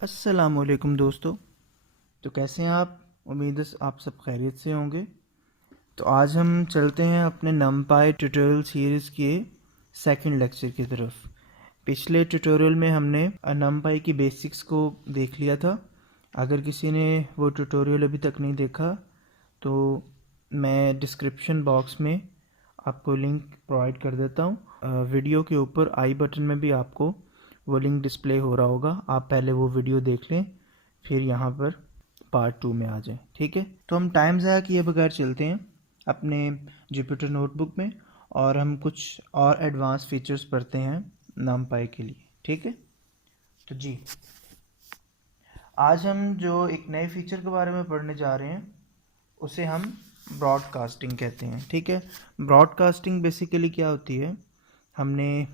अस्सलामुअलैकुम दोस्तों। तो कैसे हैं आप? उम्मीद है आप सब खैरियत से होंगे। तो आज हम चलते हैं अपने नमपाई ट्यूटोरियल सीरीज़ के सेकंड लेक्चर की तरफ। पिछले ट्यूटोरियल में हमने नमपाई की बेसिक्स को देख लिया था। अगर किसी ने वो ट्यूटोरियल अभी तक नहीं देखा तो मैं डिस्क्रिप्शन बॉक्स में आपको लिंक प्रोवाइड कर देता हूँ। वीडियो के ऊपर आई बटन में भी आपको वो लिंक डिस्प्ले हो रहा होगा। आप पहले वो वीडियो देख लें, फिर यहाँ पर पार्ट 2 में आ जाएं। ठीक है, तो हम टाइम ज़ाया किए बगैर चलते हैं अपने जुपिटर नोटबुक में और हम कुछ और एडवांस फीचर्स पढ़ते हैं नमपाई के लिए। ठीक है, तो जी आज हम जो एक नए फीचर के बारे में पढ़ने जा रहे हैं उसे हम ब्रॉडकास्टिंग कहते हैं। ठीक है, ब्रॉडकास्टिंग बेसिकली क्या होती है, हमने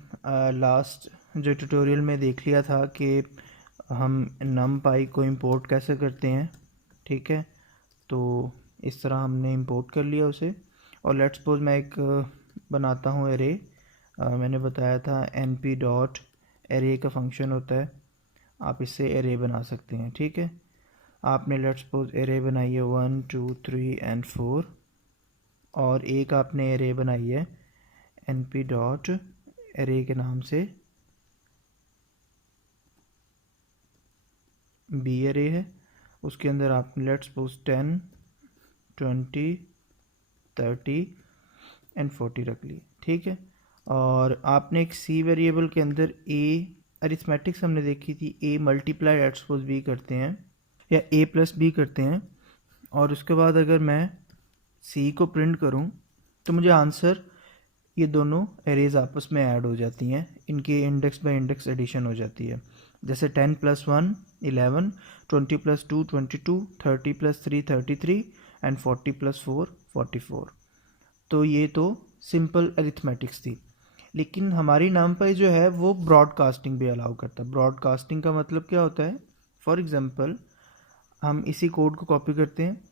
लास्ट जो ट्यूटोरियल में देख लिया था कि हम नमपाई को इंपोर्ट कैसे करते हैं। ठीक है, तो इस तरह हमने इंपोर्ट कर लिया उसे और लेट्स सपोज मैं एक बनाता हूँ एरे। मैंने बताया था np डॉट एरे का फंक्शन होता है, आप इससे एरे बना सकते हैं। ठीक है, आपने लेट्स सपोज एरे बनाई है 1 2 3 एंड 4 और एक आपने एरे बनाई है np डॉट एरे के नाम से बी एरे है। उसके अंदर आपने लेट्स सपोज 10 20 30 एंड 40 रख ली। ठीक है, और आपने एक सी वेरिएबल के अंदर ए अरिथमेटिक्स हमने देखी थी, A multiply let's suppose B करते हैं या ए प्लस बी करते हैं और उसके बाद अगर मैं सी को प्रिंट करूं तो मुझे आंसर ये दोनों एरेज आपस में ऐड हो जाती हैं, इनके इंडेक्स बाय इंडेक्स एडिशन हो जाती है। जैसे 10 + 1 11, 20 + 2 22, 30 + 3 33 एंड 40 + 4 44। तो ये तो सिंपल अरिथमेटिक्स थी, लेकिन हमारी नमपाई जो है वो ब्रॉडकास्टिंग भी अलाउ करता है। ब्रॉडकास्टिंग का मतलब क्या होता है, फॉर एग्जांपल हम इसी कोड को कॉपी करते हैं।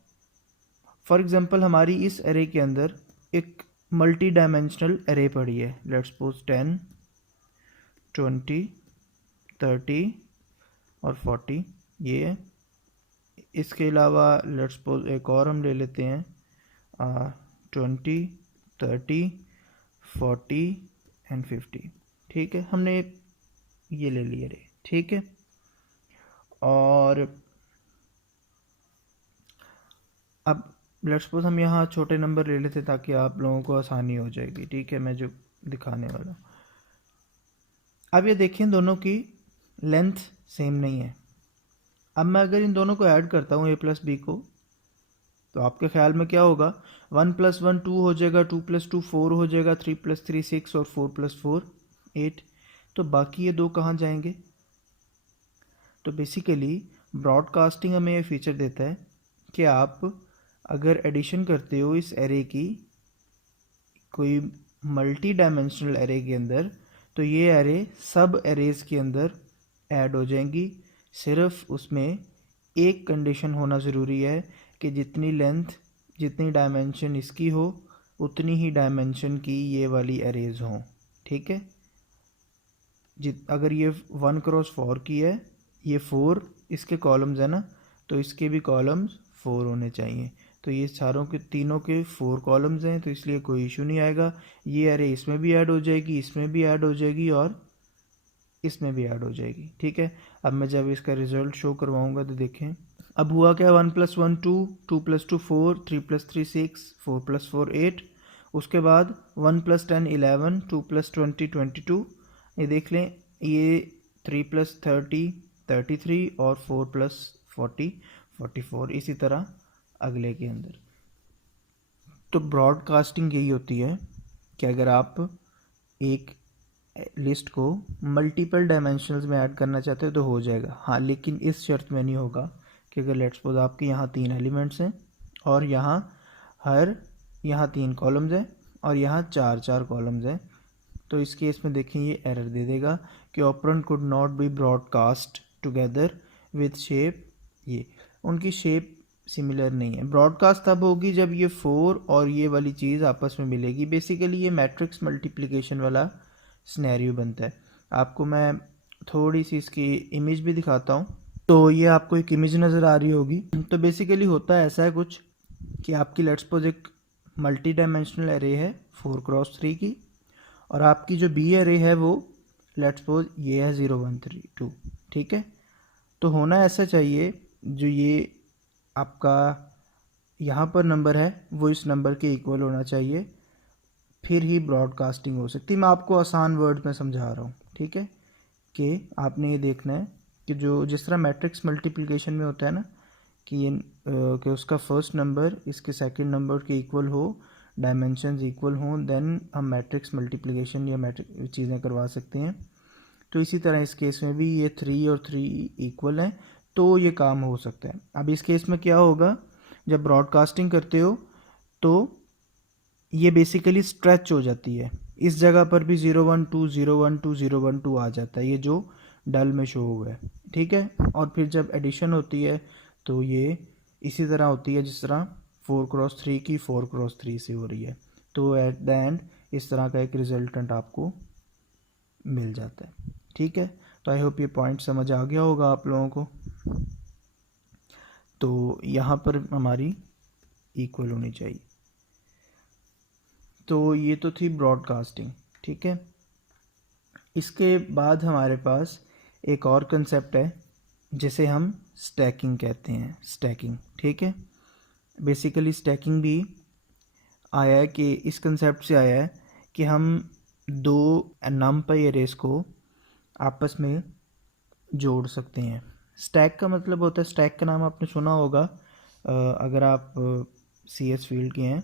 फॉर एग्जांपल हमारी इस एरे के अंदर एक मल्टी डायमेंशनल एरे पड़ी है, लेट्स सपोज 10 20 30 और 40 ये है। इसके अलावा लेट्स सपोज एक और हम ले लेते हैं 20 30 40 एंड 50। ठीक है, हमने ये ले लिया रे। ठीक है, और अब लेट्स सपोज हम यहाँ छोटे नंबर ले लेते ताकि आप लोगों को आसानी हो जाएगी। ठीक है, मैं जो दिखाने वाला हूँ, अब ये देखें दोनों की लेंथ सेम नहीं है। अब मैं अगर इन दोनों को ऐड करता हूँ ए प्लस बी को, तो आपके ख्याल में क्या होगा, 1 + 1 2 हो जाएगा, 2 + 2 4 हो जाएगा, 3 + 3 6 और 4 + 4 8। तो बाकी ये दो कहाँ जाएंगे? तो बेसिकली ब्रॉडकास्टिंग हमें ये फीचर देता है कि आप अगर एडिशन करते हो इस एरे की कोई मल्टी डायमेंशनल एरे के अंदर, तो ये एरे सब एरेज के अंदर ऐड हो जाएंगी। सिर्फ उसमें एक कंडीशन होना ज़रूरी है कि जितनी लेंथ जितनी डायमेंशन इसकी हो उतनी ही डायमेंशन की ये वाली एरेज हों। ठीक है, अगर ये 1 × 4 की है, ये 4 इसके कॉलम्स है ना, तो इसके भी कॉलम्स 4 होने चाहिए। तो ये सारों के तीनों के 4 कॉलम्स हैं, तो इसलिए कोई इशू नहीं आएगा। ये एरे इसमें भी ऐड हो जाएगी, इसमें भी ऐड हो जाएगी और इसमें भी ऐड हो जाएगी। ठीक है, अब मैं जब इसका रिजल्ट शो करवाऊंगा तो देखें अब हुआ क्या, 1 + 1 2 2 + 2 4 3 + 3 6 4 + 4 8। उसके बाद 1 + 10 11 2 + 20 22। ये देख लें, ये 3 + 30 33 और 4 + 40 44। इसी तरह अगले के अंदर। तो ब्रॉडकास्टिंग यही होती है कि अगर आप एक लिस्ट को मल्टीपल डायमेंशनल्स में ऐड करना चाहते हो तो हो जाएगा। हाँ, लेकिन इस शर्त में नहीं होगा कि अगर लेट्स सपोज आपके यहाँ 3 एलिमेंट्स हैं और यहाँ 3 कॉलम्स हैं और यहाँ 4 कॉलम्स हैं, तो इस केस में देखें ये एरर दे देगा कि operand could not be broadcast together with shape. ये उनकी शेप सिमिलर नहीं है। ब्रॉडकास्ट तब होगी जब ये 4 और ये वाली चीज़ आपस में मिलेगी। बेसिकली ये मैट्रिक्स मल्टीप्लिकेशन वाला सिनेरियो बनता है। आपको मैं थोड़ी सी इसकी इमेज भी दिखाता हूँ। तो ये आपको एक इमेज नज़र आ रही होगी। तो बेसिकली होता है ऐसा है कुछ कि आपकी लेट्स सपोज एक मल्टी डायमेंशनल एरे है 4x3 की, और आपकी जो बी एरे है वो लेट्स सपोज ये है 0 1 3 2, ठीक है। तो होना ऐसा चाहिए जो ये आपका यहाँ पर नंबर है वो इस नंबर के इक्वल होना चाहिए, फिर ही ब्रॉडकास्टिंग हो सकती है। मैं आपको आसान वर्ड में समझा रहा हूँ, ठीक है। कि आपने ये देखना है कि जो जिस तरह मैट्रिक्स मल्टीप्लिकेशन में होता है ना कि ये कि उसका फर्स्ट नंबर इसके सेकंड नंबर के इक्वल हो, डायमेंशंस इक्वल हों, देन हम मैट्रिक्स मल्टीप्लिकेशन या मैट्रिक चीज़ें करवा सकते हैं। तो इसी तरह इस केस में भी ये 3 और 3 इक्वल हैं, तो ये काम हो सकता है। अब इस केस में क्या होगा, जब ब्रॉडकास्टिंग करते हो तो ये बेसिकली स्ट्रेच हो जाती है। इस जगह पर भी 0 1 2 0 1 2 0 1 2 आ जाता है, ये जो डल में शो हुआ है, ठीक है। और फिर जब एडिशन होती है तो ये इसी तरह होती है जिस तरह 4x3 की 4x3 से हो रही है। तो एट द एंड इस तरह का एक रिजल्टेंट आपको मिल जाता है, ठीक है। तो आई होप ये पॉइंट समझ आ गया होगा आप लोगों को। तो यहाँ पर हमारी इक्वल होनी चाहिए। तो ये तो थी ब्रॉडकास्टिंग, ठीक है। इसके बाद हमारे पास एक और कंसेप्ट है जिसे हम स्टैकिंग कहते हैं, स्टैकिंग, ठीक है। बेसिकली स्टैकिंग भी आया है कि इस कंसेप्ट से आया है कि हम दो नमपाई एरेस को आपस में जोड़ सकते हैं। स्टैक का मतलब होता है, स्टैक का नाम आपने सुना होगा अगर आप CS फील्ड के हैं,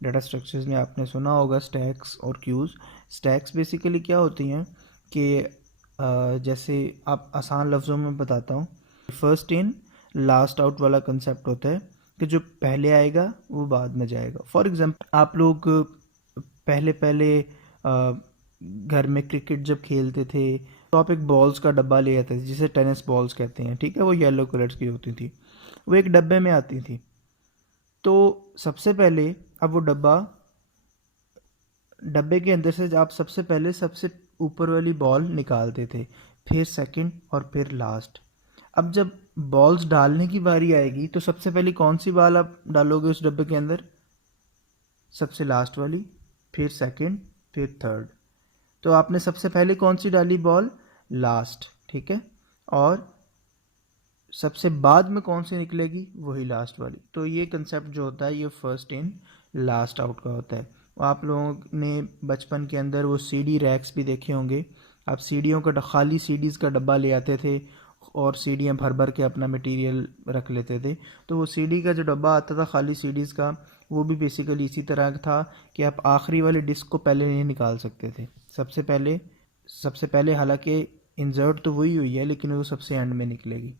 डाटा स्ट्रक्चर्स में आपने सुना होगा स्टैक्स और क्यूज़। स्टैक्स बेसिकली क्या होती हैं कि जैसे आप आसान लफ्ज़ों में बताता हूँ, फर्स्ट इन लास्ट आउट वाला कंसेप्ट होता है कि जो पहले आएगा वो बाद में जाएगा। फॉर एग्जांपल आप लोग पहले पहले घर में क्रिकेट जब खेलते थे तो आप एक बॉल्स का डब्बा ले आते थे जिसे टेनिस बॉल्स कहते हैं, ठीक है। वो येलो कलर्स की होती थी, वो एक डब्बे में आती थी। तो सबसे पहले अब वो डब्बे के अंदर से आप सबसे पहले सबसे ऊपर वाली बॉल निकालते थे, फिर सेकंड और फिर लास्ट। अब जब बॉल्स डालने की बारी आएगी तो सबसे पहले कौन सी बॉल आप डालोगे उस डब्बे के अंदर, सबसे लास्ट वाली, फिर सेकंड, फिर थर्ड। तो आपने सबसे पहले कौन सी डाली बॉल, लास्ट, ठीक है। और सबसे बाद में कौन सी निकलेगी, वही लास्ट वाली। तो ये कंसेप्ट जो होता है ये फर्स्ट इन लास्ट आउट का होता है। आप लोगों ने बचपन के अंदर वो सीडी रैक्स भी देखे होंगे। आप सीडीओं का खाली सीडीज़ का डब्बा ले आते थे और सीडियाँ भर भर के अपना मटेरियल रख लेते थे। तो वो सीडी का जो डब्बा आता था खाली सीडीज़ का, वो भी बेसिकली इसी तरह का था कि आप आखिरी वाले डिस्क को पहले नहीं निकाल सकते थे, सबसे पहले हालांकि इंसर्ट तो वही हुई है लेकिन वो सबसे एंड में निकलेगी,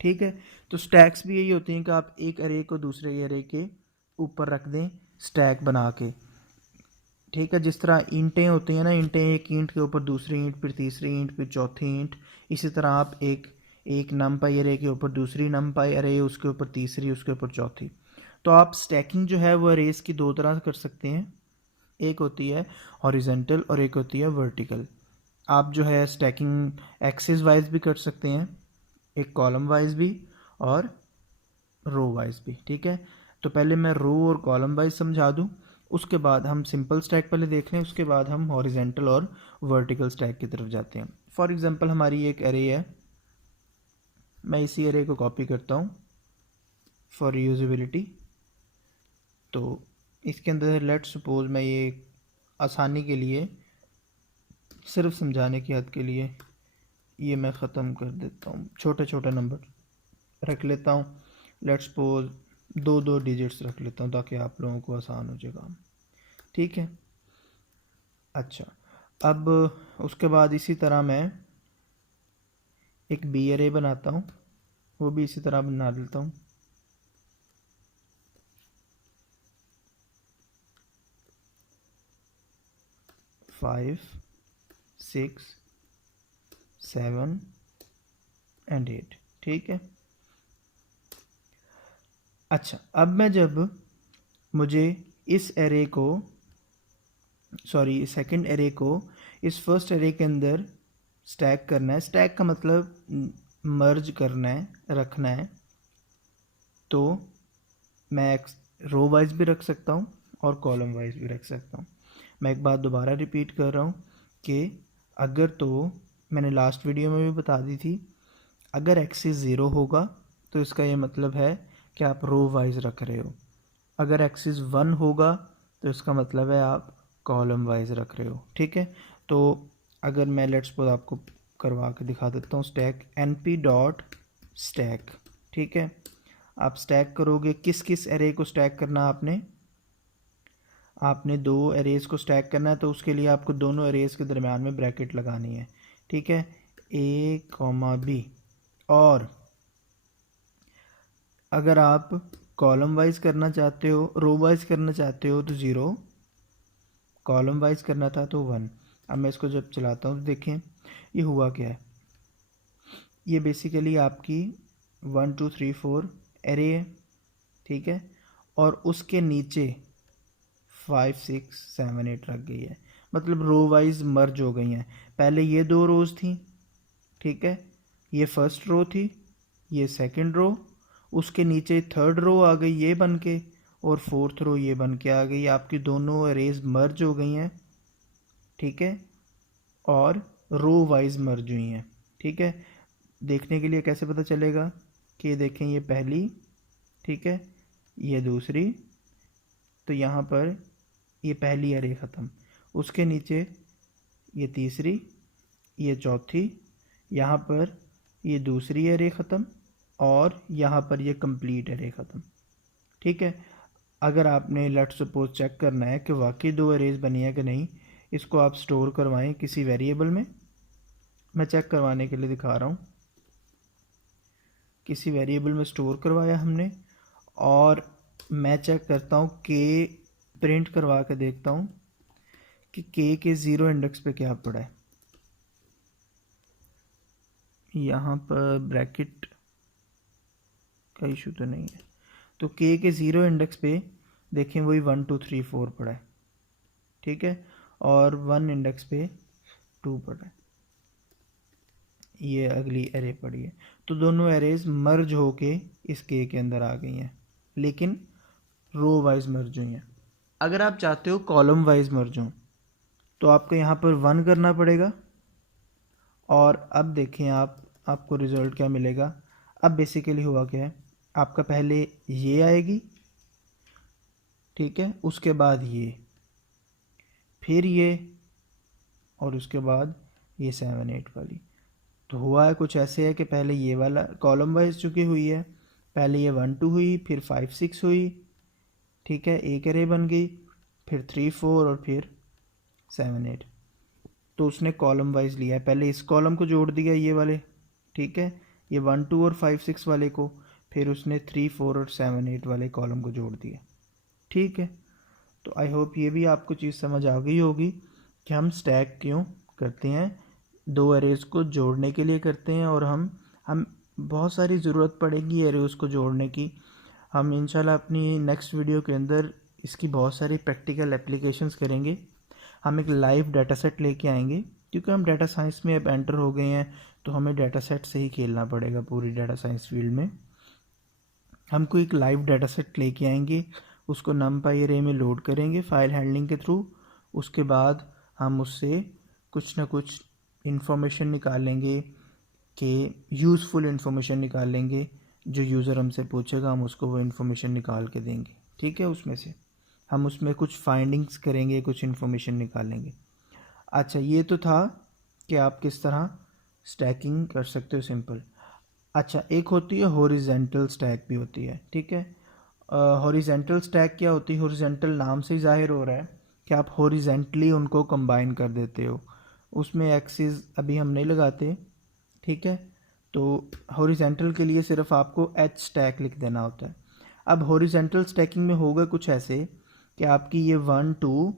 ठीक है। तो स्टैक्स भी यही होती हैं कि आप एक अरे को दूसरे अरे के ऊपर रख दें स्टैक बना के, ठीक है। जिस तरह ईंटें होती हैं ना, ईंटें एक ईंट के ऊपर दूसरी ईंट, फिर तीसरी ईंट, फिर चौथी ईंट, इसी तरह आप एक नमपाई अरे के ऊपर दूसरी नमपाई अरे, उसके ऊपर तीसरी, उसके ऊपर चौथी। तो आप स्टैकिंग जो है वो अरेज की दो तरह कर सकते हैं, एक होती है हॉरिजेंटल और एक होती है वर्टिकल। आप जो है स्टैकिंग एक्सिस वाइज भी कर सकते हैं, एक कॉलम वाइज भी और रो वाइज भी, ठीक है। तो पहले मैं रो और कॉलम वाइज समझा दूं, उसके बाद हम सिंपल स्टैक पहले देख लें, उसके बाद हम हॉरिजेंटल और वर्टिकल स्टैक की तरफ जाते हैं। फॉर एग्जांपल हमारी एक एरे है, मैं इसी एरे को कॉपी करता हूँ फॉर यूजिबिलिटी। तो इसके अंदर लेट सपोज मैं ये आसानी के लिए सिर्फ समझाने की हद के लिए ये मैं ख़त्म कर देता हूँ, छोटे छोटे नंबर रख लेता हूँ। लेट्स सपोज 2 डिजिट्स रख लेता हूँ ताकि आप लोगों को आसान हो जाए काम, ठीक है। अच्छा, अब उसके बाद इसी तरह मैं एक बी अरे बनाता हूँ, वो भी इसी तरह बना लेता हूँ। फाइव 6 7 एंड 8, ठीक है। अच्छा, अब मैं जब मुझे इस एरे को सेकंड एरे को इस फर्स्ट एरे के अंदर स्टैक करना है। स्टैक का मतलब मर्ज करना है, रखना है, तो मैं रो वाइज भी रख सकता हूँ और कॉलम वाइज भी रख सकता हूँ। मैं एक बात दोबारा रिपीट कर रहा हूँ कि अगर, तो मैंने लास्ट वीडियो में भी बता दी थी, अगर एक्सिस 0 होगा तो इसका ये मतलब है कि आप रो वाइज रख रहे हो। अगर एक्सिस 1 होगा तो इसका मतलब है आप कॉलम वाइज रख रहे हो। ठीक है, तो अगर मैं लेट्स सपोज आपको करवा के दिखा देता हूँ, स्टैक np डॉट स्टैक। ठीक है, आप स्टैक करोगे, किस किस एरे को स्टैक करना आपने 2 एरेज को स्टैक करना है, तो उसके लिए आपको दोनों एरेज के दरम्यान में ब्रैकेट लगानी है। ठीक है, a कॉमा बी। और अगर आप कॉलम वाइज करना चाहते हो, रो वाइज करना चाहते हो तो 0, कॉलम वाइज करना था तो 1। अब मैं इसको जब चलाता हूँ तो देखें ये हुआ क्या है। ये बेसिकली आपकी 1 2 3 4 एरे है। ठीक है, और उसके नीचे 5 6 7 8 रख गई है, मतलब रो वाइज मर्ज हो गई हैं। पहले ये 2 रोज थी, ठीक है, ये फर्स्ट रो थी, ये सेकंड रो, उसके नीचे थर्ड रो आ गई ये बन के, और फोर्थ रो ये बन के आ गई। आपकी दोनों एरेज मर्ज हो गई हैं। ठीक है, और रो वाइज मर्ज हुई हैं। ठीक है, देखने के लिए कैसे पता चलेगा कि ये देखें, ये पहली, ठीक है, ये दूसरी, तो यहाँ पर ये पहली एरे ख़त्म, उसके नीचे ये तीसरी, ये चौथी, यहाँ पर ये दूसरी एरे ख़त्म, और यहाँ पर ये कंप्लीट एरे ख़त्म। ठीक है, अगर आपने लेट्स सपोज चेक करना है कि वाकई 2 एरेज बनी है कि नहीं, इसको आप स्टोर करवाएं किसी वेरिएबल में। मैं चेक करवाने के लिए दिखा रहा हूँ, किसी वेरिएबल में स्टोर करवाया हमने, और मैं चेक करता हूँ के प्रिंट करवा के देखता हूँ कि के 0 इंडेक्स पे क्या पड़ा है। यहाँ पर ब्रैकेट का इशू तो नहीं है, तो के 0 इंडेक्स पे देखें वही 1 2 3 4 पड़ा है। ठीक है, और 1 इंडेक्स पे 2 पड़ा है, ये अगली एरे पड़ी है। तो दोनों एरेज मर्ज होके इस के अंदर आ गई हैं, लेकिन रो वाइज मर्ज हुई हैं। अगर आप चाहते हो कॉलम वाइज मर्ज हो तो आपको यहाँ पर 1 करना पड़ेगा, और अब देखें आपको रिज़ल्ट क्या मिलेगा। अब बेसिकली हुआ क्या है, आपका पहले ये आएगी, ठीक है, उसके बाद ये, फिर ये, और उसके बाद ये 7 8 वाली। तो हुआ है कुछ ऐसे है कि पहले ये वाला कॉलम वाइज चुकी हुई है, पहले ये 1 2 हुई, फिर 5 6 हुई, ठीक है, एक एरे बन गई, फिर 3 4 और फिर 7 8। तो उसने कॉलम वाइज लिया है, पहले इस कॉलम को जोड़ दिया ये वाले, ठीक है, ये 1 2 और 5 6 वाले को, फिर उसने 3 4 और 7 8 वाले कॉलम को जोड़ दिया। ठीक है, तो आई होप ये भी आपको चीज़ समझ आ गई होगी कि हम स्टैक क्यों करते हैं। 2 एरेज को जोड़ने के लिए करते हैं, और हम बहुत सारी ज़रूरत पड़ेगी एरेज को जोड़ने की। हम इंशाल्लाह अपनी नेक्स्ट वीडियो के अंदर इसकी बहुत सारी प्रैक्टिकल एप्लीकेशंस करेंगे। हम एक लाइव डाटा सेट लेके आएंगे, क्योंकि हम डाटा साइंस में अब एंटर हो गए हैं, तो हमें डाटा सेट से ही खेलना पड़ेगा पूरी डाटा साइंस फील्ड में। हमको एक लाइव डाटा सेट लेके आएंगे, उसको numpy array में लोड करेंगे फाइल हैंडलिंग के थ्रू। उसके बाद हम उससे कुछ ना कुछ इंफॉर्मेशन निकालेंगे, कि यूज़फुल इंफॉर्मेशन निकालेंगे, जो यूज़र हमसे पूछेगा हम उसको वो इन्फॉर्मेशन निकाल के देंगे। ठीक है, उसमें से हम उसमें कुछ फाइंडिंग्स करेंगे, कुछ इन्फॉर्मेशन निकालेंगे। अच्छा, ये तो था कि आप किस तरह स्टैकिंग कर सकते हो, सिंपल। अच्छा, एक होती है हॉरिजेंटल स्टैक भी होती है। ठीक है, हॉरिजेंटल स्टैक क्या होती है, हॉरिजेंटल नाम से ही जाहिर हो रहा है कि आप हॉरिजेंटली उनको कंबाइन कर देते हो, उसमें एक्सिस अभी हम नहीं लगाते। ठीक है, तो हॉरिजेंटल के लिए सिर्फ आपको एच स्टैक लिख देना होता है। अब हॉरिजेंटल स्टैकिंग में होगा कुछ ऐसे कि आपकी ये 1 2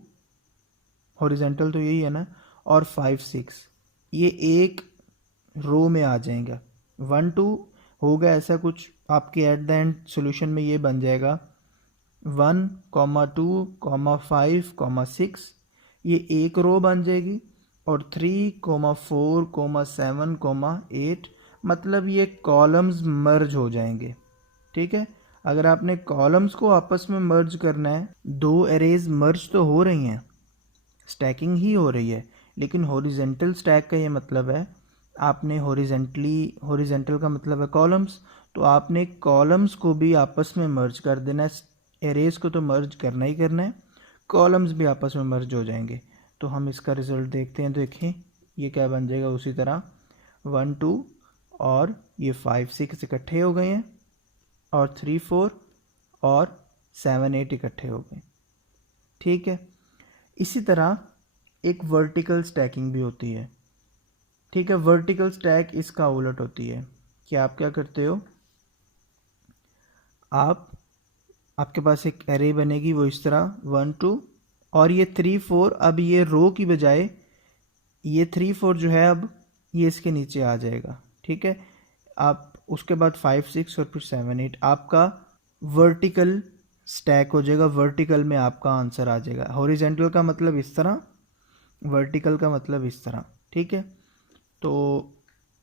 हॉरिजेंटल तो यही है ना, और 5 6 ये एक रो में आ जाएगा। 1 2 होगा ऐसा कुछ, आपके एट द एंड सोल्यूशन में ये बन जाएगा 1 2 5 6, ये एक रो बन जाएगी, और 3 4 7 8 मतलब ये कॉलम्स मर्ज हो जाएंगे, ठीक है। अगर आपने कॉलम्स को आपस में मर्ज करना है, दो एरेज मर्ज तो हो रही हैं, स्टैकिंग ही हो रही है, लेकिन हॉरिजेंटल स्टैक का ये मतलब है आपने हॉरिजेंटल का मतलब है कॉलम्स, तो आपने कॉलम्स को भी आपस में मर्ज कर देना है। एरेज को तो मर्ज करना ही करना है, कॉलम्स भी आपस में मर्ज हो जाएंगे। तो हम इसका रिजल्ट देखते हैं। देखें ये क्या बन जाएगा, उसी तरह 1 2 और ये 5 6 इकट्ठे हो गए हैं, और 3 4 और 7 8 इकट्ठे हो गए, ठीक है। इसी तरह एक वर्टिकल स्टैकिंग भी होती है, ठीक है। वर्टिकल स्टैक इसका उलट होती है कि आप क्या करते हो, आपके पास एक एरे बनेगी वो इस तरह 1 2 और ये 3 4, अब ये रो की बजाय ये 3 4 जो है अब ये इसके नीचे आ जाएगा, ठीक है। आप उसके बाद 5 6 और फिर 7 8 आपका वर्टिकल स्टैक हो जाएगा। वर्टिकल में आपका आंसर आ जाएगा। हॉरिजेंटल का मतलब इस तरह, वर्टिकल का मतलब इस तरह, ठीक है। तो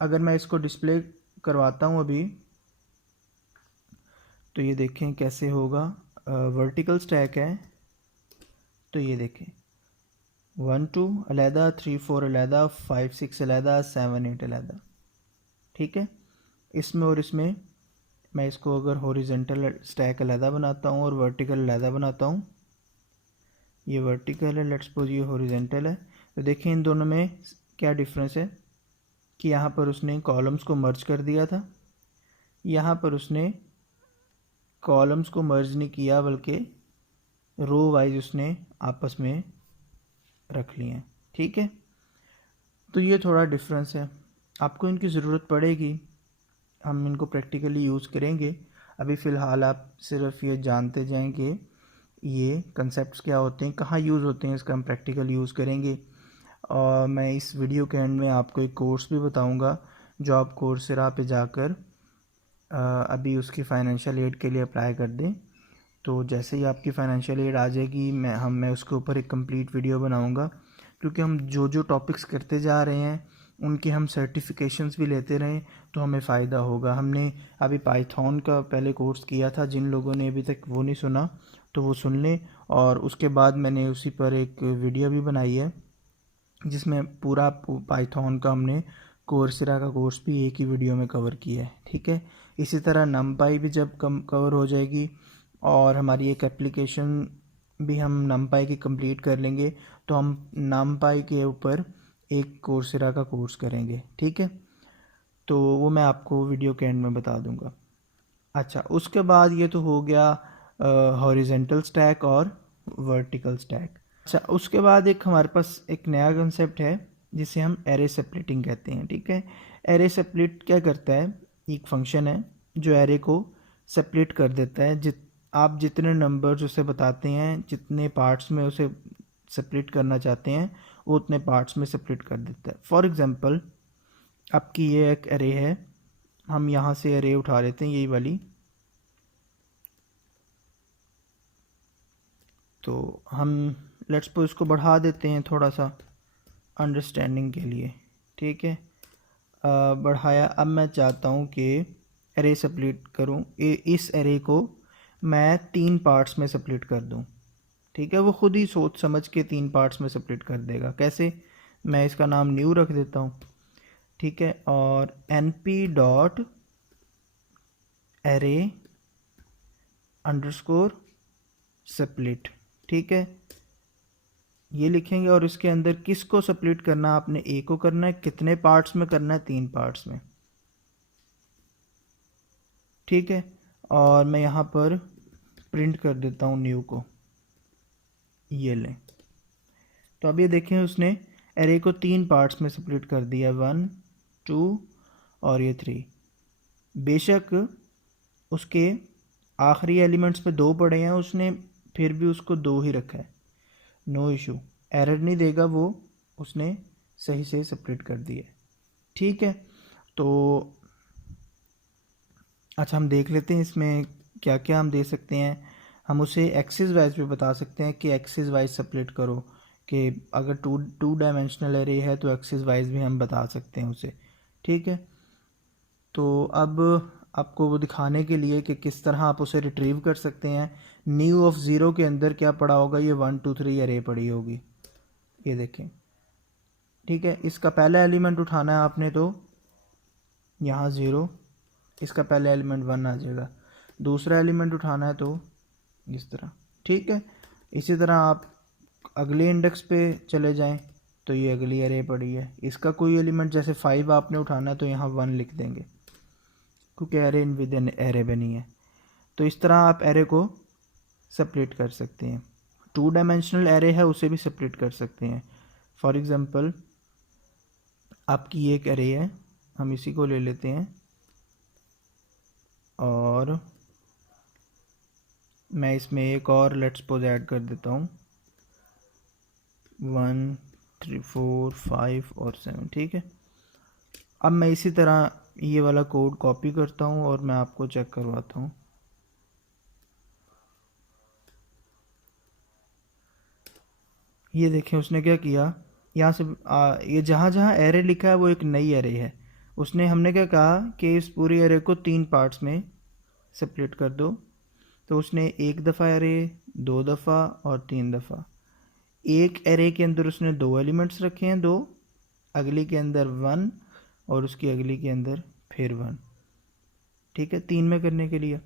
अगर मैं इसको डिस्प्ले करवाता हूँ अभी, तो ये देखें कैसे होगा। वर्टिकल स्टैक है तो ये देखें 1 2 अलहदा, 3 4 अलहदा, 5 6 अलहदा, 7 8 अलहदा, ठीक है। इसमें और इसमें मैं इसको अगर हॉरिजेंटल स्टैक अलहदा बनाता हूँ और वर्टिकल अलहदा बनाता हूँ, ये वर्टिकल है, लेट्स सपोज ये हॉरिजेंटल है, तो देखें इन दोनों में क्या डिफरेंस है कि यहाँ पर उसने कॉलम्स को मर्ज कर दिया था, यहाँ पर उसने कॉलम्स को मर्ज नहीं किया बल्कि रो वाइज उसने आपस में रख लिए हैं, ठीक है। तो ये थोड़ा डिफरेंस है, आपको इनकी ज़रूरत पड़ेगी, हम इनको प्रैक्टिकली यूज़ करेंगे। अभी फ़िलहाल आप सिर्फ ये जानते जाएं कि ये कंसेप्ट्स क्या होते हैं, कहाँ यूज़ होते हैं, इसका हम प्रैक्टिकल यूज़ करेंगे। और मैं इस वीडियो के एंड में आपको एक कोर्स भी बताऊंगा जो आप कोर्सेरा पे जाकर अभी उसकी फ़ाइनेंशियल एड के लिए अप्लाई कर दें। तो जैसे ही आपकी फ़ाइनेंशियल एड आ जाएगी मैं उसके ऊपर एक कंप्लीट वीडियो बनाऊंगा, क्योंकि हम जो जो टॉपिक्स करते जा रहे हैं उनके हम सर्टिफिकेशंस भी लेते रहें तो हमें फ़ायदा होगा। हमने अभी पाइथन का पहले कोर्स किया था, जिन लोगों ने अभी तक वो नहीं सुना तो वो सुन लें, और उसके बाद मैंने उसी पर एक वीडियो भी बनाई है जिसमें पूरा पाइथन का हमने कोर्सेरा का कोर्स भी एक ही वीडियो में कवर किया है, ठीक है। इसी तरह नमपाई भी जब कवर हो जाएगी और हमारी एक एप्लीकेशन भी हम नमपाई की कंप्लीट कर लेंगे, तो हम नमपाई के ऊपर एक कोर्सेरा का कोर्स करेंगे, ठीक है। तो वो मैं आपको वीडियो के एंड में बता दूंगा। अच्छा, उसके बाद ये तो हो गया हॉरिजेंटल स्टैक और वर्टिकल स्टैक। अच्छा, उसके बाद एक हमारे पास एक नया कंसेप्ट है जिसे हम एरे सेपरेटिंग कहते हैं, ठीक है। एरे सेपरेट क्या करता है, एक फंक्शन है जो एरे को सेपरेट कर देता है। आप जितने नंबर्स उसे बताते हैं, जितने पार्ट्स में उसे सेपरेट करना चाहते हैं, वो उतने पार्ट्स में सेपरेट कर देता है। फॉर एग्ज़ाम्पल आपकी ये एक एरे है, हम यहाँ से एरे उठा लेते हैं, यही वाली। तो हम लेट्स सपोज इसको बढ़ा देते हैं थोड़ा सा अंडरस्टैंडिंग के लिए, ठीक है। बढ़ाया। अब मैं चाहता हूँ कि एरे सेपरेट करूँ, इस एरे को मैं 3 पार्ट्स में सेपरेट कर दूँ, ठीक है। वो खुद ही सोच समझ के 3 पार्ट्स में सेपरेट कर देगा। कैसे, मैं इसका नाम न्यू रख देता हूँ, ठीक है, और np dot array underscore separate, ठीक है, ये लिखेंगे। और इसके अंदर किसको सेपरेट करना है, आपने ए को करना है। कितने पार्ट्स में करना है, 3 पार्ट्स में, ठीक है। और मैं यहाँ पर प्रिंट कर देता हूँ न्यू को, ये लें। तो अब ये देखें उसने एरे को 3 पार्ट्स में सेपरेट कर दिया, 1 2 और ये 3। बेशक उसके आखिरी एलिमेंट्स पे 2 पड़े हैं, उसने फिर भी उसको 2 ही रखा है, नो इशू, एरर नहीं देगा वो, उसने सही से सेपरेट कर दिया, ठीक है। तो अच्छा, हम देख लेते हैं इसमें क्या क्या हम दे सकते हैं। हम उसे एक्सिस वाइज भी बता सकते हैं कि एक्सिस वाइज सेपरेट करो, कि अगर टू डायमेंशनल एरे है तो एक्सिस वाइज भी हम बता सकते हैं उसे, ठीक है। तो अब आपको वो दिखाने के लिए कि किस तरह आप उसे रिट्रीव कर सकते हैं, न्यू ऑफ ज़ीरो के अंदर क्या पड़ा होगा, ये 1 2 3 अरे पड़ी होगी, ये देखें। ठीक है, इसका पहला एलिमेंट उठाना है आपने, तो यहाँ 0, इसका पहला एलिमेंट 1 आ जाएगा। दूसरा एलिमेंट उठाना है तो इस तरह। ठीक है, इसी तरह आप अगले इंडेक्स पे चले जाएं तो ये अगली एरे पड़ी है, इसका कोई एलिमेंट जैसे 5 आपने उठाना है तो यहाँ 1 लिख देंगे क्योंकि array in with an array बनी है। तो इस तरह आप एरे को सेपरेट कर सकते हैं। 2 डायमेंशनल एरे है उसे भी सेपरेट कर सकते हैं। फॉर एग्ज़ाम्पल आपकी एक एरे है, हम इसी को ले लेते हैं और मैं इसमें एक और लेट्स सपोज ऐड कर देता हूँ 1 3 4 5 और 7। ठीक है, अब मैं इसी तरह ये वाला कोड कॉपी करता हूँ और मैं आपको चेक करवाता हूँ। ये देखें उसने क्या किया, यहाँ से ये जहाँ जहाँ एरे लिखा है वो एक नई एरे है। उसने हमने क्या कहा कि इस पूरी एरे को 3 पार्ट्स में सेपरेट कर दो, तो उसने एक दफ़ा एरे, 2 दफ़ा और 3 दफ़ा। एक एरे के अंदर उसने 2 एलिमेंट्स रखे हैं, 2, अगली के अंदर 1 और उसकी अगली के अंदर फिर 1। ठीक है, 3 में करने के लिए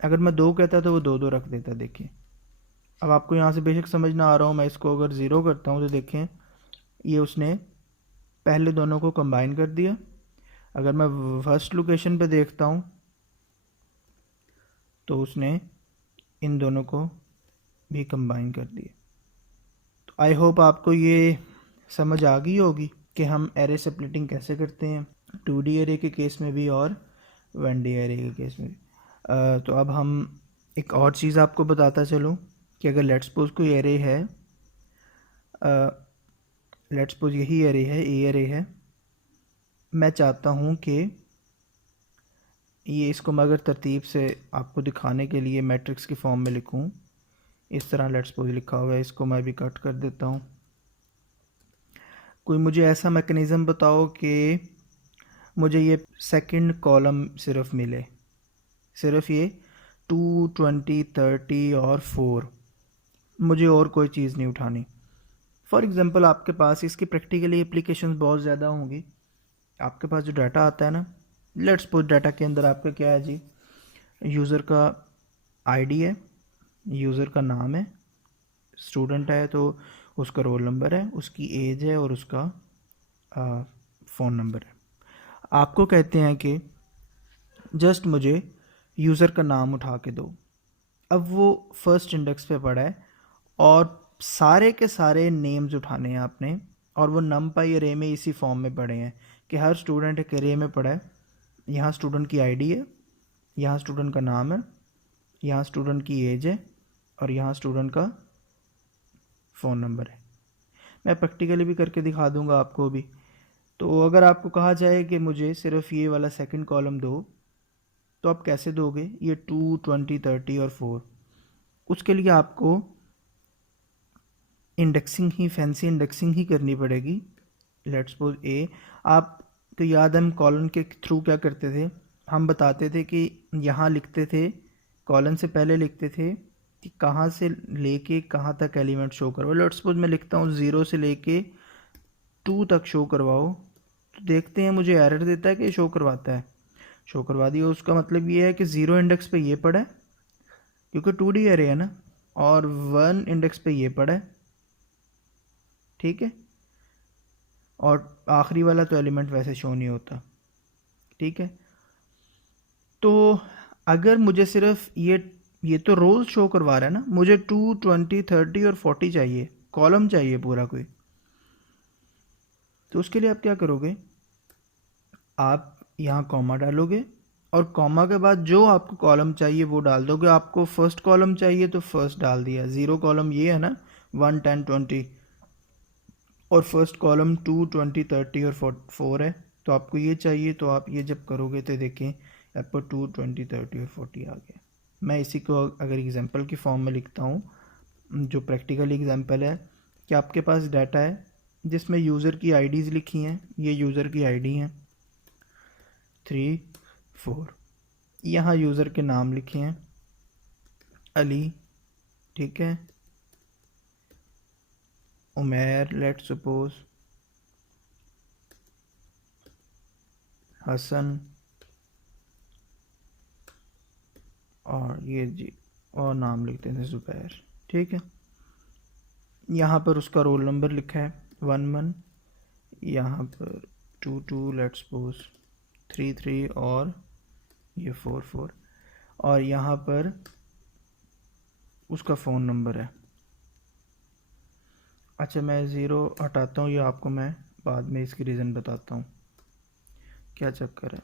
अगर मैं 2 कहता तो वो 2 2 रख देता। देखें, अब आपको यहाँ से बेशक समझ ना आ रहा हूँ, मैं इसको अगर 0 करता हूँ तो देखें ये उसने पहले दोनों को कंबाइन कर दिया। अगर मैं फर्स्ट लोकेशन पे देखता हूँ तो उसने इन दोनों को भी कंबाइन कर दिया। तो आई होप आपको ये समझ आ गई होगी कि हम एरे स्प्लिटिंग कैसे करते हैं 2D एरे के केस में भी और 1D एरे के केस में भी। तो अब हम एक और चीज़ आपको बताता चलूँ कि अगर लेट्स सपोज कोई एरे है, लेट्स सपोज यही एरे है, ए एरे है, मैं चाहता हूँ कि ये इसको मैं अगर तरतीब से आपको दिखाने के लिए मैट्रिक्स की फॉर्म में लिखूँ, इस तरह लेट्स सपोज लिखा हुआ है, इसको मैं भी कट कर देता हूँ। कोई मुझे ऐसा मैकेनिज़्म बताओ कि मुझे ये सेकंड कॉलम सिर्फ मिले, सिर्फ ये 2 20 30 और 4, मुझे और कोई चीज़ नहीं उठानी। फॉर एग्ज़ाम्पल आपके पास इसकी प्रैक्टिकली एप्लीकेशंस बहुत ज़्यादा होंगी। आपके पास जो डाटा आता है ना, लेट्स सपोज डाटा के अंदर आपका क्या है जी, यूज़र का आईडी है, यूज़र का नाम है, स्टूडेंट है तो उसका रोल नंबर है, उसकी एज है और उसका फ़ोन नंबर है। आपको कहते हैं कि जस्ट मुझे यूज़र का नाम उठा के दो। अब वो फर्स्ट इंडेक्स पे पड़ा है और सारे के सारे नेम्स उठाने हैं आपने, और वो नमपाई अरे में इसी फॉर्म में पड़े हैं कि हर स्टूडेंट एक अरे में पड़ा है। यहाँ स्टूडेंट की आईडी है, यहाँ स्टूडेंट का नाम है, यहाँ स्टूडेंट की एज है और यहाँ स्टूडेंट का फ़ोन नंबर है। मैं प्रैक्टिकली भी करके दिखा दूंगा आपको भी। तो अगर आपको कहा जाए कि मुझे सिर्फ ये वाला सेकंड कॉलम दो, तो आप कैसे दोगे ये 2 20 30 और 4? उसके लिए आपको इंडेक्सिंग ही, फैंसी इंडेक्सिंग ही करनी पड़ेगी। लेट्स सपोज ए, आपको याद है हम कॉलन के थ्रू क्या करते थे, हम बताते थे कि यहाँ लिखते थे, कॉलन से पहले लिखते थे कि कहाँ से लेके कहाँ तक एलिमेंट शो करवाओ। लेट्स सपोज मैं लिखता हूँ 0 से लेके 2 तक शो करवाओ, तो देखते हैं मुझे एरर देता है कि शो करवाता है। शो करवा दिया, उसका मतलब ये है कि 0 इंडेक्स पे ये पड़ा है क्योंकि 2D एरे है ना, और 1 इंडेक्स पे ये पड़ा है। ठीक है, और आखिरी वाला तो एलिमेंट वैसे शो नहीं होता। ठीक है, तो अगर मुझे सिर्फ ये तो रोज शो करवा रहा है ना, मुझे 2 20 30 और 40 चाहिए, कॉलम चाहिए पूरा कोई। तो उसके लिए आप क्या करोगे, आप यहाँ कॉमा डालोगे और कॉमा के बाद जो आपको कॉलम चाहिए वो डाल दोगे। आपको फर्स्ट कॉलम चाहिए तो फर्स्ट डाल दिया, 0 कॉलम ये है ना 1 10 20, और फर्स्ट कॉलम 2 20 30 और 4 है, तो आपको ये चाहिए, तो आप ये जब करोगे तो देखें आपको 2 20 30 और 40 आ गया। मैं इसी को अगर एग्जांपल की फॉर्म में लिखता हूँ, जो प्रैक्टिकल एग्जांपल है कि आपके पास डाटा है जिसमें यूज़र की आईडीज़ लिखी हैं, ये यूज़र की आईडी हैं 3 4। यहाँ यूज़र के नाम लिखे हैं अली, ठीक है, उमैर, लेट्स सपोज, हसन, और ये जी, और नाम लिखते हैं ज़ुबैर, ठीक है। यहाँ पर उसका रोल नंबर लिखा है 11, यहाँ पर 22, लेट्स सपोज 33, और ये 44, और यहाँ पर उसका फ़ोन नंबर है। अच्छा, मैं ज़ीरो हटाता हूँ, ये आपको मैं बाद में इसकी रीज़न बताता हूँ क्या चक्कर है।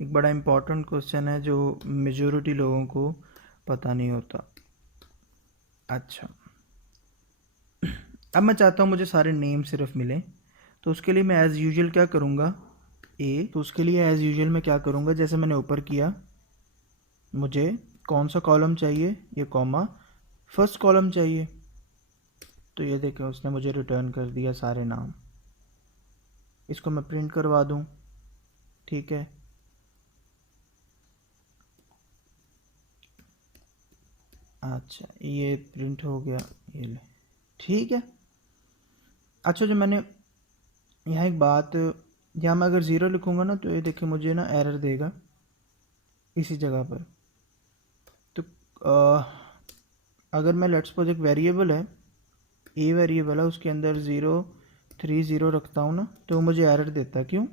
एक बड़ा इम्पोर्टेंट क्वेश्चन है जो मेजॉरिटी लोगों को पता नहीं होता। अच्छा, अब मैं चाहता हूँ मुझे सारे नेम सिर्फ मिलें, तो उसके लिए मैं एज़ यूजुअल क्या करूँगा, तो उसके लिए एज़ यूजुअल मैं क्या करूँगा, जैसे मैंने ऊपर किया, मुझे कौन सा कॉलम चाहिए, ये कॉमा, फर्स्ट कॉलम चाहिए, तो ये देखें उसने मुझे रिटर्न कर दिया सारे नाम। इसको मैं प्रिंट करवा दूँ, ठीक है, अच्छा ये प्रिंट हो गया, ये ले, ठीक है। अच्छा, जो मैंने यहाँ एक बात, यहाँ मैं अगर ज़ीरो लिखूँगा ना, तो ये देखिए मुझे ना एरर देगा इसी जगह पर। तो अगर मैं लेट्स सपोज एक वेरिएबल है, ए वेरिएबल है, उसके अंदर 030 रखता हूँ ना, तो मुझे एरर देता है, क्यों?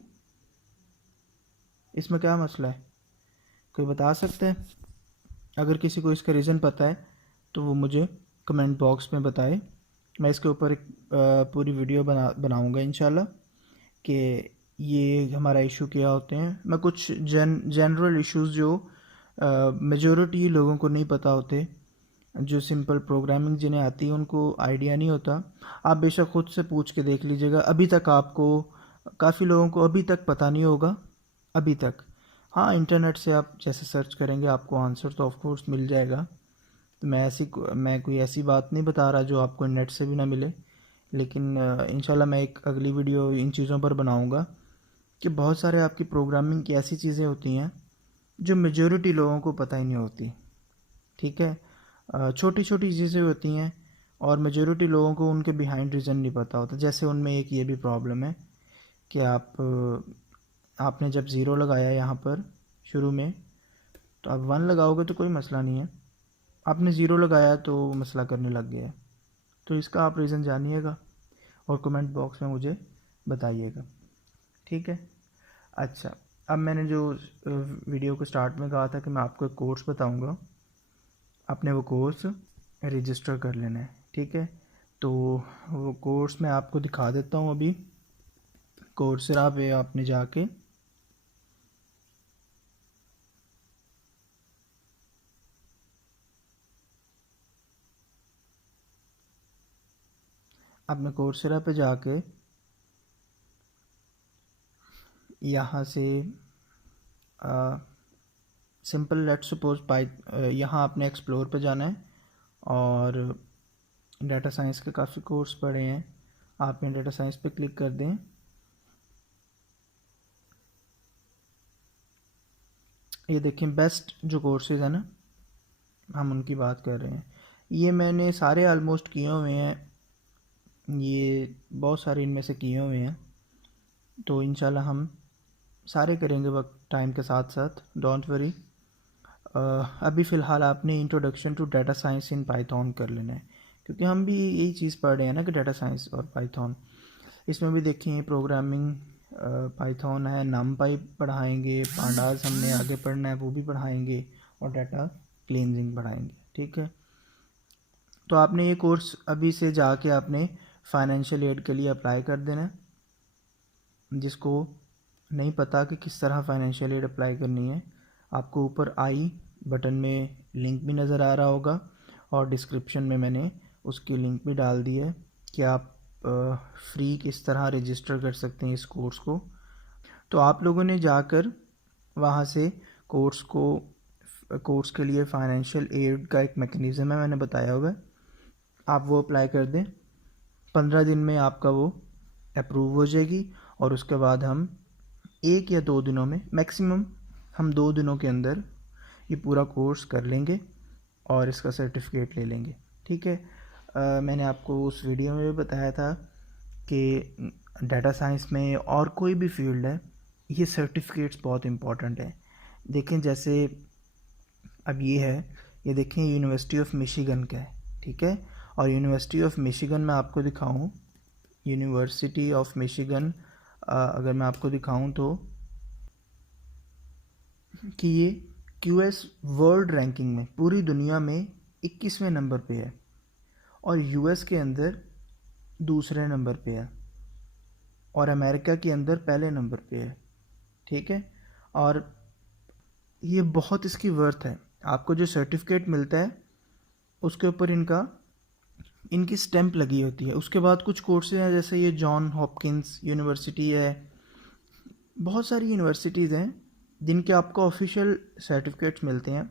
इसमें क्या मसला है, कोई बता सकते हैं? अगर किसी को इसका रीज़न पता है तो वो मुझे कमेंट बॉक्स में बताए। मैं इसके ऊपर एक पूरी वीडियो बनाऊँगा इंशाल्लाह कि ये हमारा इशू क्या होते हैं। मैं कुछ जनरल इश्यूज़ जो मेजॉरिटी लोगों को नहीं पता होते, जो सिंपल प्रोग्रामिंग जिन्हें आती है उनको आइडिया नहीं होता, आप बेशक ख़ुद से पूछ के देख लीजिएगा। अभी तक आपको, काफ़ी लोगों को अभी तक पता नहीं होगा, अभी तक। हाँ, इंटरनेट से आप जैसे सर्च करेंगे आपको आंसर तो ऑफ कोर्स मिल जाएगा। तो मैं कोई ऐसी बात नहीं बता रहा जो आपको नेट से भी ना मिले, लेकिन इंशाल्लाह मैं एक अगली वीडियो इन चीज़ों पर बनाऊंगा कि बहुत सारे आपकी प्रोग्रामिंग की ऐसी चीज़ें होती हैं जो मेजॉरिटी लोगों को पता ही नहीं होती, ठीक है। छोटी छोटी चीज़ें होती हैं और मेजॉरिटी लोगों को उनके बिहाइंड रीज़न नहीं पता होता। जैसे उनमें एक ये भी प्रॉब्लम है कि आपने जब ज़ीरो लगाया यहाँ पर शुरू में, तो आप 1 लगाओगे तो कोई मसला नहीं है, आपने ज़ीरो लगाया तो मसला करने लग गया है। तो इसका आप रीज़न जानिएगा और कमेंट बॉक्स में मुझे बताइएगा, ठीक है। अच्छा, अब मैंने जो वीडियो को स्टार्ट में कहा था कि मैं आपको एक कोर्स बताऊंगा, आपने वो कोर्स रजिस्टर कर लेना है, ठीक है। तो वो कोर्स मैं आपको दिखा देता हूँ अभी। कोर्सेरा पे आपने जाके आपने कोर्सेरा पे जाके यहाँ से सिंपल लेट्स सपोज यहाँ आपने एक्सप्लोर पे जाना है और डाटा साइंस के काफ़ी कोर्स पड़े हैं, आपने डाटा साइंस पे क्लिक कर दें। ये देखें बेस्ट जो कोर्सेज है ना, हम उनकी बात कर रहे हैं। ये मैंने सारे ऑलमोस्ट किए हुए हैं, ये बहुत सारे इनमें से किए हुए हैं, तो इंशाल्लाह हम सारे करेंगे वक्त टाइम के साथ साथ, डोंट वरी। अभी फ़िलहाल आपने introduction to data science in Python कर लेना है, क्योंकि हम भी यही चीज़ पढ़ रहे हैं ना कि डाटा साइंस और पाइथन। इसमें भी देखिए प्रोग्रामिंग पाइथन है, नमपाई पढ़ाएंगे, पांडास हमने आगे पढ़ना है वो भी पढ़ाएंगे, और डाटा क्लींजिंग पढ़ाएंगे, ठीक है। तो आपने ये कोर्स अभी से जाके आपने फाइनेंशियल एड के लिए अप्लाई कर देना है। जिसको नहीं पता कि किस तरह फाइनेंशियल एड अप्लाई करनी है, आपको ऊपर आई बटन में लिंक भी नज़र आ रहा होगा, और डिस्क्रिप्शन में मैंने उसकी लिंक भी डाल दी है कि आप फ्री किस तरह रजिस्टर कर सकते हैं इस कोर्स को। तो आप लोगों ने जाकर वहाँ से कोर्स के लिए फाइनेंशियल एड का एक मैकेनिज़्म है, मैंने बताया हुआ है, आप वो अप्लाई कर दें। 15 दिन में आपका वो अप्रूव हो जाएगी और उसके बाद हम 1 या 2 दिनों में मैक्सिमम, हम 2 दिनों के अंदर ये पूरा कोर्स कर लेंगे और इसका सर्टिफिकेट ले लेंगे, ठीक है। मैंने आपको उस वीडियो में भी बताया था कि डाटा साइंस में और कोई भी फील्ड है, ये सर्टिफिकेट्स बहुत इम्पॉर्टेंट है। देखें जैसे अब ये है, ये देखें यूनिवर्सिटी ऑफ मिशिगन का है, ठीक है। और यूनिवर्सिटी ऑफ मिशिगन में आपको दिखाऊं, यूनिवर्सिटी ऑफ मिशिगन अगर मैं आपको दिखाऊं तो कि ये क्यूएस वर्ल्ड रैंकिंग में पूरी दुनिया में 21वें नंबर पे है और यूएस के अंदर दूसरे नंबर पे है और अमेरिका के अंदर पहले नंबर पे है, ठीक है। और ये बहुत इसकी वर्थ है। आपको जो सर्टिफिकेट मिलता है उसके ऊपर इनकी स्टैंप लगी होती है। उसके बाद कुछ कोर्सेज हैं, जैसे ये जॉन हॉपकिंस यूनिवर्सिटी है, बहुत सारी यूनिवर्सिटीज़ हैं जिनके आपको ऑफिशियल सर्टिफिकेट्स मिलते हैं।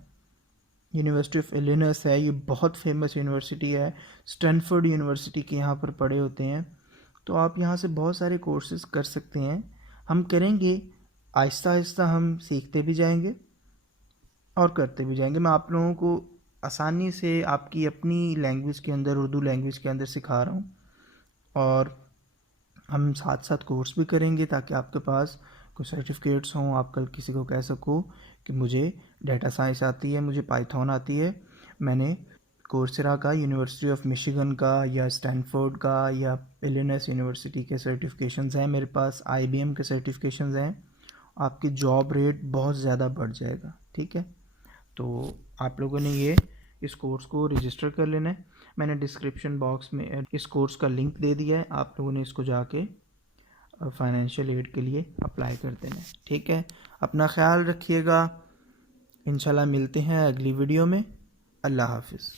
यूनिवर्सिटी ऑफ इलिनॉइस है, ये बहुत फेमस यूनिवर्सिटी है। स्टैनफोर्ड यूनिवर्सिटी के यहाँ पर पढ़े होते हैं, तो आप यहाँ से बहुत सारे कोर्सेज कर सकते हैं। हम करेंगे, आहिस्ता आहिस्ता हम सीखते भी जाएंगे और करते भी जाएंगे। मैं आप लोगों को आसानी से आपकी अपनी लैंग्वेज के अंदर, उर्दू लैंग्वेज के अंदर सिखा रहा हूँ और हम साथ साथ कोर्स भी करेंगे ताकि आपके पास कुछ सर्टिफिकेट्स हों, आप कल किसी को कह सको कि मुझे डाटा साइंस आती है, मुझे पाइथन आती है। मैंने कोर्सेरा का, यूनिवर्सिटी ऑफ मिशिगन का या स्टैनफोर्ड का या इलिनॉइस यूनिवर्सिटी के सर्टिफिकेशंस हैं मेरे पास, आईबीएम के सर्टिफिकेशंस हैं। आपकी जॉब रेट बहुत ज़्यादा बढ़ जाएगा, ठीक है। तो आप लोगों ने इस कोर्स को रजिस्टर कर लेना है। मैंने डिस्क्रिप्शन बॉक्स में इस कोर्स का लिंक दे दिया है, आप लोगों ने इसको जाके फाइनेंशियल एड के लिए अप्लाई कर देना है, ठीक है। अपना ख्याल रखिएगा, इंशाल्लाह मिलते हैं अगली वीडियो में। अल्लाह हाफिज़।